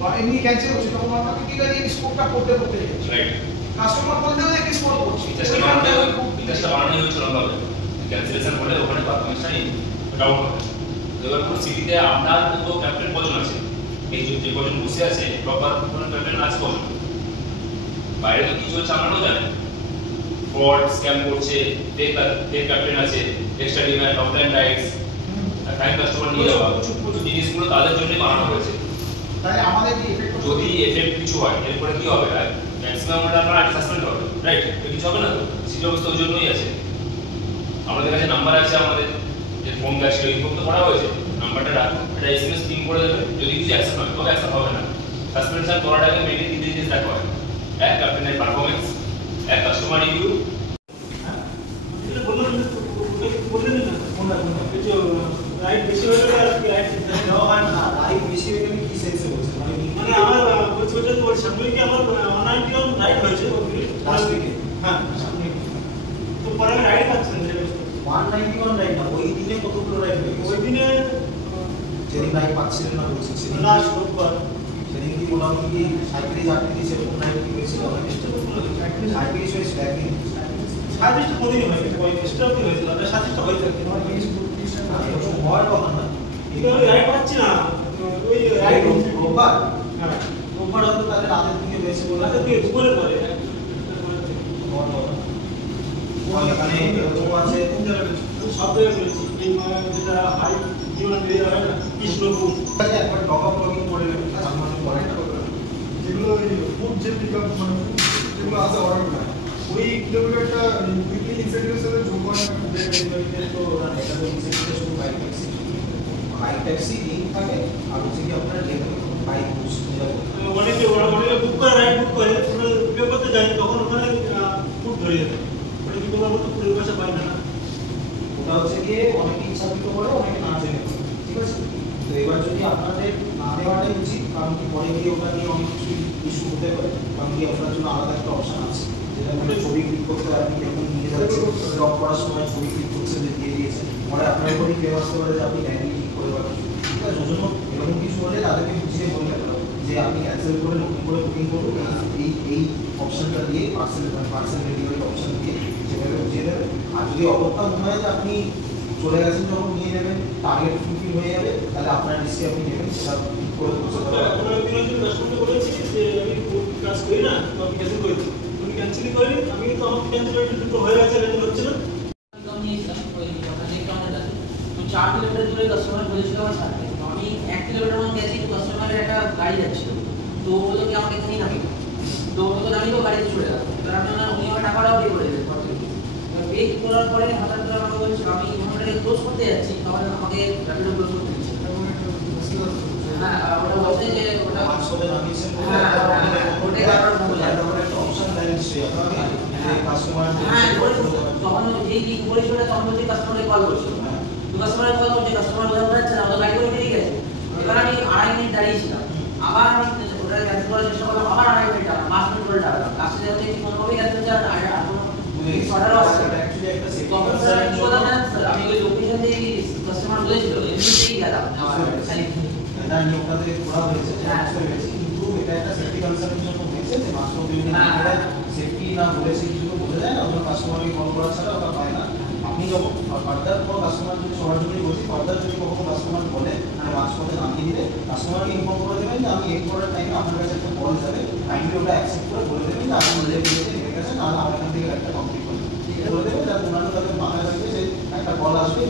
বা এমনি ক্যান্সেল হচ্ছে তখন আমরা ক্রিটিক্যালি স্কোরটা করতে যাচ্ছি। রাইট। কাস্টমার বললেও দেখি স্কোর করছি। চেষ্টা বানানো হয়েছিল না ক্যান্সেলেশন হলে ওখানে পারফরমেন্সটা ডাউন হবে। এবার পুরো সিটিতে আপনার তো ক্যাপ্টেন কজন আছে? এই যে কজন বসে আছে প্রপার কোন ক্যাপ্টেন আছে কজন? বাইরে তো কিছু চালানো জানে, ফ্রড স্ক্যাম করছে, ফেক ক্যাপ্টেন আছে, extra demand, offline rights, time customer নিয়ে যাওয়া, জিনিসগুলো তাদের জন্যই বানানো হয়েছে। তাহলে আমাদের কি এফেক্ট, যদি এফেক্ট কিছু হয় এরপরে কি হবে? ম্যাক্সিমাম আপনার সাসপেন্ড হবে, রাইট? কিছু হবে না তো, সিটি অবস্থা ওই জন্যই আছে। আমাদের কাছে নাম্বার আছে, আমাদের যে ফোন গেছিল ইনফর্ম তো করা হয়েছে, নাম্বারটা রাখুন, এটা এসএমএস পিং করে দেবে। যদি কিছু অ্যাকশন হয় তবে অ্যাকশন হবে না। সাসপেনশন করার আগে মেইনলি তিনটে জিনিস দেখা হয়: এক ক্যাপ্টেনের পারফরমেন্স, এক কাস্টমার রিভিউ। এটা বললেন না কোনটা এই যে রাইট বেশি হয়ে গেলে আর কি রাইট দেওয়া হয় না। রাইট বেশি হয়ে গেলে কি সেন্সে বলছেন? মানে আমার বলছি ওটা তো সামনে কি আমার 191 রাইট হয়েছে লাস্ট উইকে। হ্যাঁ সামনে তো পরে আমি রাইট পাচ্ছি না। 191 রাইট না, ওই দিনে কতগুলো রাইট হয়েছে? ওই দিনে যেদিন রাইট পাচ্ছিলেন না বলছেন সেদিন লাস্ট রোববার সেদিন কি মোটামুটি 37-38 সেরকম রাইট কি হয়েছিল? 37 হয়েছিল একদিন। 37টা কদিনই হয়েছে, 35টা কি হয়েছিল? 37টা হয়েছে এরকম হওয়ার কথা না। আমি রাইট পাচ্ছি না। ওই রাইট রোববার, হ্যাঁ রোববার হয়তো তাহলে রাতের দিকে হয়েছে, রাতের দিকে দুপুরের পরে এখানে এরকম আছে সব জায়গায় বলেছি যেটা হাই ডিমান্ড এরিয়া হয় না, কৃষ্ণপুর একবার ডগ আপ লগইন করে নেবেন, আমাদের পরে যেগুলো ফুড যে পিকআপ মানে যেগুলো আছে অর্ডার না ওই কিলোমিটারটা উইকলি ইনসেন্টিভের সাথে যোগ করা তো এটা তো ইনসেন্টিভ শুধু বাইক ট্যাক্সি লিংক থাকে আর হচ্ছে কি আপনার বাইক বুস অনেকে বুক করে রাইড বুক করে পুরো পে করতে যায় তখন ওখানে ফুড ধরে যেতে ওটা কি বলবো তো পুরো পয়সা পাই না। ওটা হচ্ছে কি অনেকে ইচ্ছাকৃত করে অনেকে না জেনে করে, ঠিক আছে? তো এবার যদি আপনাদের না দেওয়াটাই উচিত, কারণ কি পরে গিয়ে ওটা নিয়ে অনেক কিছু ইস্যু হতে পারে, কারণ কি আপনার জন্য আলাদা একটা অপশন আছে যেটা মানে ছবি ক্লিক করতে আপনি যখন নিয়ে যাচ্ছেন ড্রপ করার সময় ছবি ক্লিক করছেন যে দিয়ে দিয়েছে, পরে আপনার উপরই কেউ আসতে পারে যে আপনি ম্যানুয়ালি ক্লিক করে পাবেন, ঠিক আছে? ওই জন্য এরকম কিছু হলে তাদেরকে বুঝিয়ে বলতে হবে যে আপনি ক্যান্সেল করে নতুন করে বুকিং করুন, এই অপশনটা দিয়ে পার্সেল ডেলিভারি অপশন দিয়ে সেভাবে বুঝিয়ে দেবেন। আর যদি অবস্থা মনে হয় যে আপনি চলে গেছেন যখন নিয়ে নেবেন টার্গেট ফুলফিল হয়ে যাবে, তাহলে আপনার রিস্কে আপনি নেবেন, সেটা করে বলেছি যে আমি কাজ করি না তো আমি ক্যান্সেল করেছি, তুমি ক্যান্সেলই করেনি, আমি তো আমার ক্যান্সেল করে দুটো হয়ে গেছে, ক্যান্সেল হচ্ছে না। 4 কিলোমিটার দূরে কাস্টমার বলেছিল আমার সাথে, তো আমি 1 কিলোমিটার মতো গেছি, কাস্টমারের একটা গাড়ি যাচ্ছিল, তো বললো কি আমাকে এখানেই নামিয়ে দাও, তো বলতো নামিয়ে তো গাড়িতে চলে যাবো। এবার আমি উনি আমার টাকাটাও পে করে দেবেন পে করার পরে হঠাৎ করে আমাকে বলছিল আমি ঘন্টাকে ক্লোজ করতে যাচ্ছি, তখন আমাকে র্যাপিডো ক্লোজ করতে দিচ্ছে। হ্যাঁ ওটা বলছে যে ওটা মার্কসে নামিয়েছেন, হ্যাঁ ওটাই তারপর বললাম একটা অপশন দেন নিশ্চয়ই আপনাকে যে কাস্টমার হ্যাঁ তখন যেই কি করেছিল তখন বলছে কাস্টমারকে কল করছিল, তো কাস্টমারের কল করছে, কাস্টমার বোঝাতে পারছে না, ওদের গাড়ি করে বেরিয়ে গেছে। এবার আমি 2.5 মিনিট দাঁড়িয়েছিলাম, আবার আমি ওটা ক্যান্সেল করার চেষ্টা করলাম, আবার 2.5 মিনিট দাঁড়ালাম, 5 মিনিট করে দাঁড়ালাম, লাস্টে যখন দেখি কোনোভাবেই ক্যান্সেল হচ্ছে আর কোনো অর্ডারও আসছে না। তখন স্যার কি বললাম জানেন স্যার, আমি ওই লোকেশন দিয়ে কাস্টমার বলেছিল এমনিতেই গেলাম এটা নিয়মটা থেকে ঘোরা হয়েছে, কিন্তু এটা একটা সেফটি কনসার্নের জন্য হয়েছে যে মাস্টার বিল্ডিং সেফটি না বলে সে কিছু বলে দেয় না, ওরা কাস্টমারকে কল করা ছাড়া ওটা পায় না। আপনি যখন ফার্দার কোনো কাস্টমার যদি সবার জন্যই বলছি, ফার্দার যদি কখনো কাস্টমার বলে মানে মাঝপথে নামিয়ে দিলে কাস্টমারকে ইনফর্ম করে দেবেন যে আমি এই করার টাইমে আপনার কাছে একটা কল যাবে, টাইমলি ওটা অ্যাকসেপ্ট করে বলে দেবেন যে আপনি নিজে দিয়েছে নেমে গেছে, নাহলে আমার এখান থেকে একটা কমপ্লিট করবেন, ঠিক আছে বলে দেবেন, যাতে ওনারা তাদের মাথায় রাখবে যে একটা কল আসবে।